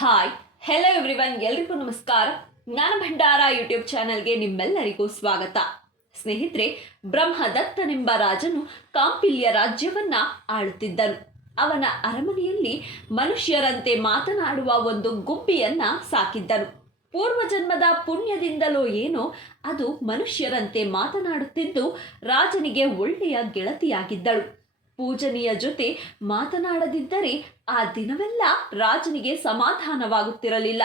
Hi hello everyone ಎಲ್ರಿಗೂ ನಮಸ್ಕಾರ. ಜ್ಞಾನ ಭಂಡಾರ ಯೂಟ್ಯೂಬ್ ಚಾನೆಲ್ಗೆ ನಿಮ್ಮೆಲ್ಲರಿಗೂ ಸ್ವಾಗತ. ಸ್ನೇಹಿತರೆ, ಬ್ರಹ್ಮದತ್ತನೆಂಬ ರಾಜನು ಕಾಂಪಿಲ್ಯ ರಾಜ್ಯವನ್ನ ಆಳುತ್ತಿದ್ದನು. ಅವನ ಅರಮನೆಯಲ್ಲಿ ಮನುಷ್ಯರಂತೆ ಮಾತನಾಡುವ ಒಂದು ಗುಬ್ಬಿಯನ್ನ ಸಾಕಿದ್ದನು. ಪೂರ್ವಜನ್ಮದ ಪುಣ್ಯದಿಂದಲೋ ಏನೋ, ಅದು ಮನುಷ್ಯರಂತೆ ಮಾತನಾಡುತ್ತಿದ್ದು ರಾಜನಿಗೆ ಒಳ್ಳೆಯ ಗೆಳತಿಯಾಗಿದ್ದಳು. ಪೂಜನಿಯ ಜೊತೆ ಮಾತನಾಡದಿದ್ದರೆ ಆ ದಿನವೆಲ್ಲ ರಾಜನಿಗೆ ಸಮಾಧಾನವಾಗುತ್ತಿರಲಿಲ್ಲ.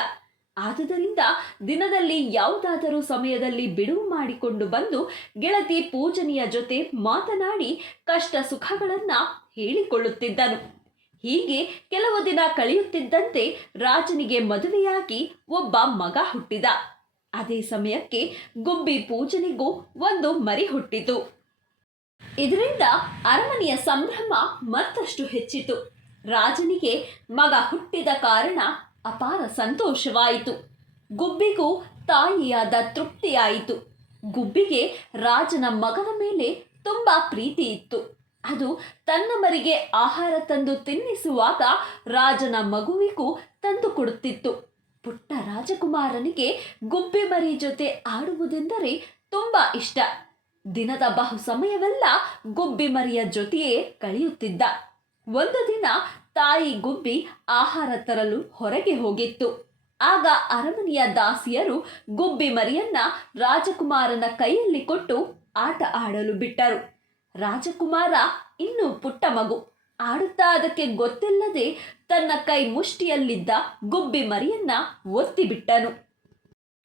ಆದುದರಿಂದ ದಿನದಲ್ಲಿ ಯಾವುದಾದರೂ ಸಮಯದಲ್ಲಿ ಬಿಡುವು ಮಾಡಿಕೊಂಡು ಬಂದು ಗೆಳತಿ ಪೂಜನಿಯ ಜೊತೆ ಮಾತನಾಡಿ ಕಷ್ಟ ಸುಖಗಳನ್ನು ಹೇಳಿಕೊಳ್ಳುತ್ತಿದ್ದನು. ಹೀಗೆ ಕೆಲವು ದಿನ ಕಳೆಯುತ್ತಿದ್ದಂತೆ ರಾಜನಿಗೆ ಮದುವೆಯಾಗಿ ಒಬ್ಬ ಮಗ ಹುಟ್ಟಿದ. ಅದೇ ಸಮಯಕ್ಕೆ ಗುಬ್ಬಿ ಪೂಜನಿಗೂ ಒಂದು ಮರಿ ಹುಟ್ಟಿತು. ಇದರಿಂದ ಅರಮನೆಯ ಸಂಭ್ರಮ ಮತ್ತಷ್ಟು ಹೆಚ್ಚಿತು. ರಾಜನಿಗೆ ಮಗ ಹುಟ್ಟಿದ ಕಾರಣ ಅಪಾರ ಸಂತೋಷವಾಯಿತು. ಗುಬ್ಬಿಗೂ ತಾಯಿಯಾದ ತೃಪ್ತಿಯಾಯಿತು. ಗುಬ್ಬಿಗೆ ರಾಜನ ಮಗನ ಮೇಲೆ ತುಂಬ ಪ್ರೀತಿ ಇತ್ತು. ಅದು ತನ್ನ ಮರಿಗೆ ಆಹಾರ ತಂದು ತಿನ್ನಿಸುವಾಗ ರಾಜನ ಮಗುವಿಗೂ ತಂದು ಕೊಡುತ್ತಿತ್ತು. ಪುಟ್ಟ ರಾಜಕುಮಾರನಿಗೆ ಗುಬ್ಬಿ ಮರಿ ಜೊತೆ ಆಡುವುದೆಂದರೆ ತುಂಬ ಇಷ್ಟ. ದಿನದ ಬಹು ಸಮಯವೆಲ್ಲ ಗುಬ್ಬಿ ಮರಿಯ ಜೊತೆಯೇ ಕಳೆಯುತ್ತಿದ್ದ. ಒಂದು ದಿನ ತಾಯಿ ಗುಬ್ಬಿ ಆಹಾರ ತರಲು ಹೊರಗೆ ಹೋಗಿತ್ತು. ಆಗ ಅರಮನೆಯ ದಾಸಿಯರು ಗುಬ್ಬಿ ಮರಿಯನ್ನ ರಾಜಕುಮಾರನ ಕೈಯಲ್ಲಿ ಕೊಟ್ಟು ಆಟ ಆಡಲು ಬಿಟ್ಟರು. ರಾಜಕುಮಾರ ಇನ್ನೂ ಪುಟ್ಟ ಮಗು. ಆಡುತ್ತಾ ಅದಕ್ಕೆ ಗೊತ್ತಿಲ್ಲದೆ ತನ್ನ ಕೈ ಮುಷ್ಟಿಯಲ್ಲಿದ್ದ ಗುಬ್ಬಿ ಮರಿಯನ್ನ ಒತ್ತಿಬಿಟ್ಟನು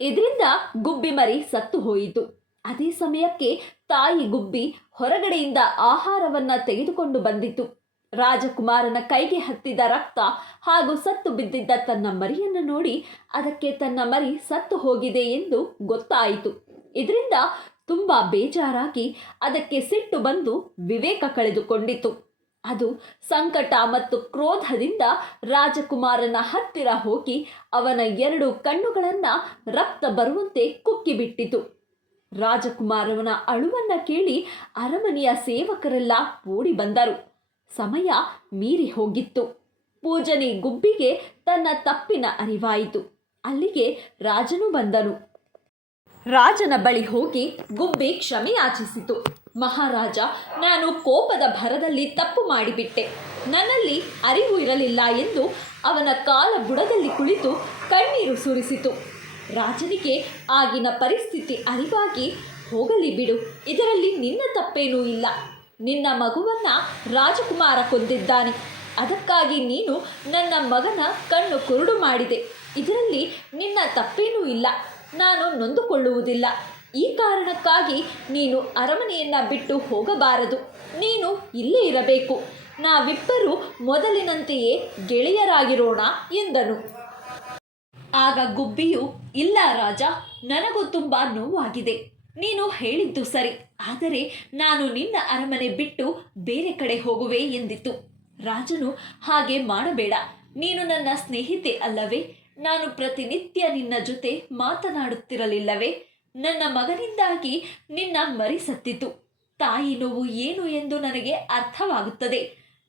ಇದರಿಂದ ಗುಬ್ಬಿ ಮರಿ ಸತ್ತು ಹೋಯಿತು. ಅದೇ ಸಮಯಕ್ಕೆ ತಾಯಿ ಗುಬ್ಬಿ ಹೊರಗಡೆಯಿಂದ ಆಹಾರವನ್ನ ತೆಗೆದುಕೊಂಡು ಬಂದಿತು ರಾಜಕುಮಾರನ ಕೈಗೆ ಹತ್ತಿದ ರಕ್ತ ಹಾಗೂ ಸತ್ತು ಬಿದ್ದಿದ್ದ ತನ್ನ ಮರಿಯನ್ನು ನೋಡಿ ಅದಕ್ಕೆ ತನ್ನ ಮರಿ ಸತ್ತು ಹೋಗಿದೆ ಎಂದು ಗೊತ್ತಾಯಿತು. ಇದರಿಂದ ತುಂಬ ಬೇಜಾರಾಗಿ ಅದಕ್ಕೆ ಸಿಟ್ಟು ಬಂದು ವಿವೇಕ ಕಳೆದುಕೊಂಡಿತು. ಅದು ಸಂಕಟ ಮತ್ತು ಕ್ರೋಧದಿಂದ ರಾಜಕುಮಾರನ ಹತ್ತಿರ ಹೋಗಿ ಅವನ ಎರಡು ಕಣ್ಣುಗಳನ್ನು ರಕ್ತ ಬರುವಂತೆ ಕುಕ್ಕಿಬಿಟ್ಟಿತು. ರಾಜಕುಮಾರವನ ಅಳುವನ್ನ ಕೇಳಿ ಅರಮನೆಯ ಸೇವಕರೆಲ್ಲ ಓಡಿ ಬಂದರು. ಸಮಯ ಮೀರಿ ಹೋಗಿತ್ತು. ಪೂಜನೆ ಗುಬ್ಬಿಗೆ ತನ್ನ ತಪ್ಪಿನ ಅರಿವಾಯಿತು. ಅಲ್ಲಿಗೆ ರಾಜನು ಬಂದನು. ರಾಜನ ಬಳಿ ಹೋಗಿ ಗುಬ್ಬಿ ಕ್ಷಮೆಯಾಚಿಸಿತು ಮಹಾರಾಜ, ನಾನು ಕೋಪದ ಭರದಲ್ಲಿ ತಪ್ಪು ಮಾಡಿಬಿಟ್ಟೆ. ನನ್ನಲ್ಲಿ ಅರಿವು ಇರಲಿಲ್ಲ ಎಂದು ಅವನ ಕಾಲ ಬುಡದಲ್ಲಿ ಕುಳಿತು ಕಣ್ಣೀರು ಸುರಿಸಿತು. ರಾಜನಿಗೆ ಆಗಿನ ಪರಿಸ್ಥಿತಿ ಅರಿವಾಗಿ ಹೋಗಲಿ ಬಿಡು. ಇದರಲ್ಲಿ ನಿನ್ನ ತಪ್ಪೇನೂ ಇಲ್ಲ. ನಿನ್ನ ಮಗುವನ್ನ ರಾಜಕುಮಾರ ಕೊಂದಿದ್ದಾನೆ. ಅದಕ್ಕಾಗಿ ನೀನು ನನ್ನ ಮಗನ ಕಣ್ಣು ಕುರುಡು ಮಾಡಿದೆ. ಇದರಲ್ಲಿ ನಿನ್ನ ತಪ್ಪೇನೂ ಇಲ್ಲ. ನಾನು ನೊಂದುಕೊಳ್ಳುವುದಿಲ್ಲ. ಈ ಕಾರಣಕ್ಕಾಗಿ ನೀನು ಅರಮನೆಯನ್ನ ಬಿಟ್ಟು ಹೋಗಬಾರದು. ನೀನು ಇಲ್ಲೇ ಇರಬೇಕು. ನಾವಿಬ್ಬರು ಮೊದಲಿನಂತೆಯೇ ಗೆಳೆಯರಾಗಿರೋಣ ಎಂದನು. ಆಗ ಗುಬ್ಬಿಯು, ಇಲ್ಲ ರಾಜ, ನನಗೂ ತುಂಬ ನೋವಾಗಿದೆ. ನೀನು ಹೇಳಿದ್ದು ಸರಿ, ಆದರೆ ನಾನು ನಿನ್ನ ಅರಮನೆ ಬಿಟ್ಟು ಬೇರೆ ಕಡೆ ಹೋಗುವೆ ಎಂದಿತು ರಾಜನು, ಹಾಗೆ ಮಾಡಬೇಡ, ನೀನು ನನ್ನ ಸ್ನೇಹಿತೆ ಅಲ್ಲವೇ? ನಾನು ಪ್ರತಿನಿತ್ಯ ನಿನ್ನ ಜೊತೆ ಮಾತನಾಡುತ್ತಿರಲಿಲ್ಲವೇ? ನನ್ನ ಮಗನಿಂದಾಗಿ ನಿನ್ನ ಮರಿ ಸತ್ತಿತು ತಾಯಿ ನೋವು ಏನು ಎಂದು ನನಗೆ ಅರ್ಥವಾಗುತ್ತದೆ.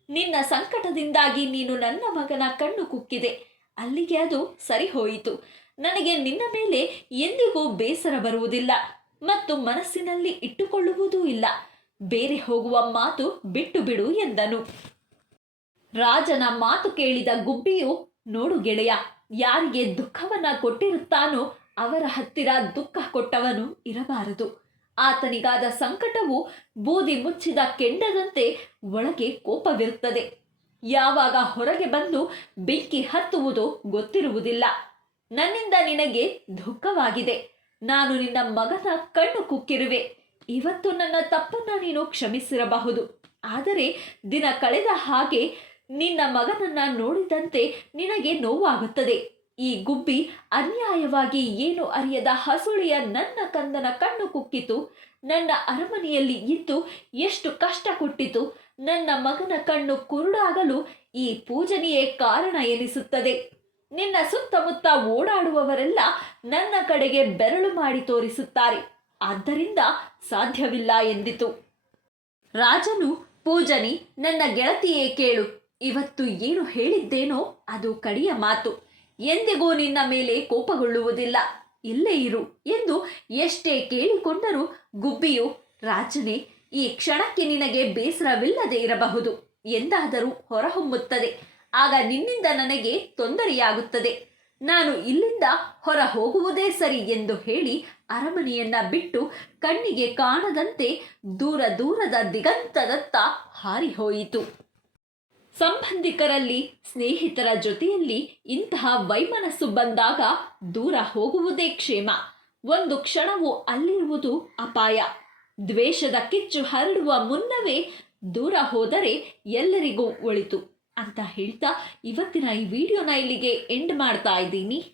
ನಿನ್ನ ಸಂಕಟದಿಂದಾಗಿ ನೀನು ನನ್ನ ಮಗನ ಕಣ್ಣು ಕುಕ್ಕಿದೆ. ಅಲ್ಲಿಗೆ ಅದು ಸರಿ ಹೋಯಿತು. ನನಗೆ ನಿನ್ನ ಮೇಲೆ ಎಂದಿಗೂ ಬೇಸರ ಬರುವುದಿಲ್ಲ ಮತ್ತು ಮನಸ್ಸಿನಲ್ಲಿ ಇಟ್ಟುಕೊಳ್ಳುವುದೂ ಇಲ್ಲ. ಬೇರೆ ಹೋಗುವ ಮಾತು ಬಿಟ್ಟು ಬಿಡು ಎಂದನು. ರಾಜನ ಮಾತು ಕೇಳಿದ ಗುಬ್ಬಿಯು, ನೋಡು ಗೆಳೆಯ, ಯಾರಿಗೆ ದುಃಖವನ್ನ ಕೊಟ್ಟಿರುತ್ತಾನೋ ಅವರ ಹತ್ತಿರ ದುಃಖ ಕೊಟ್ಟವನು ಇರಬಾರದು. ಆತನಿಗಾದ ಸಂಕಟವು ಬೂದಿ ಮುಚ್ಚಿದ ಕೆಂಡದಂತೆ ಒಳಗೆ ಕೋಪವಿರುತ್ತದೆ. ಯಾವಾಗ ಹೊರಗೆ ಬಂದು ಬೆಂಕಿ ಹತ್ತುವುದೋ ಗೊತ್ತಿರುವುದಿಲ್ಲ. ನನ್ನಿಂದ ನಿನಗೆ ದುಃಖವಾಗಿದೆ. ನಾನು ನಿನ್ನ ಮಗನ ಕಣ್ಣು ಕುಕ್ಕಿರುವೆ. ಇವತ್ತು ನನ್ನ ತಪ್ಪನ್ನ ನೀನು ಕ್ಷಮಿಸಿರಬಹುದು. ಆದರೆ ದಿನ ಕಳೆದ ಹಾಗೆ ನಿನ್ನ ಮಗನನ್ನ ನೋಡಿದಂತೆ ನಿನಗೆ ನೋವಾಗುತ್ತದೆ. ಈ ಗುಬ್ಬಿ ಅನ್ಯಾಯವಾಗಿ ಏನು ಅರಿಯದ ಹಸುಳಿಯ ನನ್ನ ಕಂದನ ಕಣ್ಣು ಕುಕ್ಕಿತು. ನನ್ನ ಅರಮನೆಯಲ್ಲಿ ಇದ್ದು ಎಷ್ಟು ಕಷ್ಟ ಕೊಟ್ಟಿತು. ನನ್ನ ಮಗನ ಕಣ್ಣು ಕುರುಡಾಗಲು ಈ ಪೂಜನೆಯೇ ಕಾರಣ ಎನಿಸುತ್ತದೆ. ನಿನ್ನ ಸುತ್ತಮುತ್ತ ಓಡಾಡುವವರೆಲ್ಲ ನನ್ನ ಕಡೆಗೆ ಬೆರಳು ಮಾಡಿ ತೋರಿಸುತ್ತಾರೆ. ಆದ್ದರಿಂದ ಸಾಧ್ಯವಿಲ್ಲ ಎಂದಿತು. ರಾಜನು, ಪೂಜನಿ, ನನ್ನ ಗೆಳತಿಯೇ ಕೇಳು. ಇವತ್ತು ಏನು ಹೇಳಿದ್ದೇನೋ ಅದು ಕಡಿಯ ಮಾತು. ಎಂದಿಗೂ ನಿನ್ನ ಮೇಲೆ ಕೋಪಗೊಳ್ಳುವುದಿಲ್ಲ. ಇಲ್ಲೇ ಇರು ಎಂದು ಎಷ್ಟೇ ಕೇಳಿಕೊಂಡರೂ ಗುಬ್ಬಿಯು, ರಾಜನೇ, ಈ ಕ್ಷಣಕ್ಕೆ ನಿನಗೆ ಬೇಸರವಿಲ್ಲದೆ ಇರಬಹುದು. ಎಂದಾದರೂ ಹೊರಹೊಮ್ಮುತ್ತದೆ. ಆಗ ನಿನ್ನಿಂದ ನನಗೆ ತೊಂದರೆಯಾಗುತ್ತದೆ. ನಾನು ಇಲ್ಲಿಂದ ಹೊರ ಹೋಗುವುದೇ ಸರಿ ಎಂದು ಹೇಳಿ ಅರಮನೆಯನ್ನ ಬಿಟ್ಟು ಕಣ್ಣಿಗೆ ಕಾಣದಂತೆ ದೂರ ದೂರದ ದಿಗಂತದತ್ತ ಹಾರಿಹೋಯಿತು. ಸಂಬಂಧಿಕರಲ್ಲಿ ಸ್ನೇಹಿತರ ಜೊತೆಯಲ್ಲಿ ಇಂತಹ ವೈಮನಸ್ಸು ಬಂದಾಗ ದೂರ ಹೋಗುವುದೇ ಕ್ಷೇಮ. ಒಂದು ಕ್ಷಣವು ಅಲ್ಲಿರುವುದು ಅಪಾಯ. ದ್ವೇಷದ ಕಿಚ್ಚು ಹರಡುವ ಮುನ್ನವೇ ದೂರ ಹೋದರೆ ಎಲ್ಲರಿಗೂ ಒಳಿತು. ಅಂತ ಹೇಳ್ತಾ ಇವತ್ತಿನ ಈ ವಿಡಿಯೋನ ಇಲ್ಲಿಗೆ ಎಂಡ್ ಮಾಡ್ತಾ ಇದ್ದೀನಿ.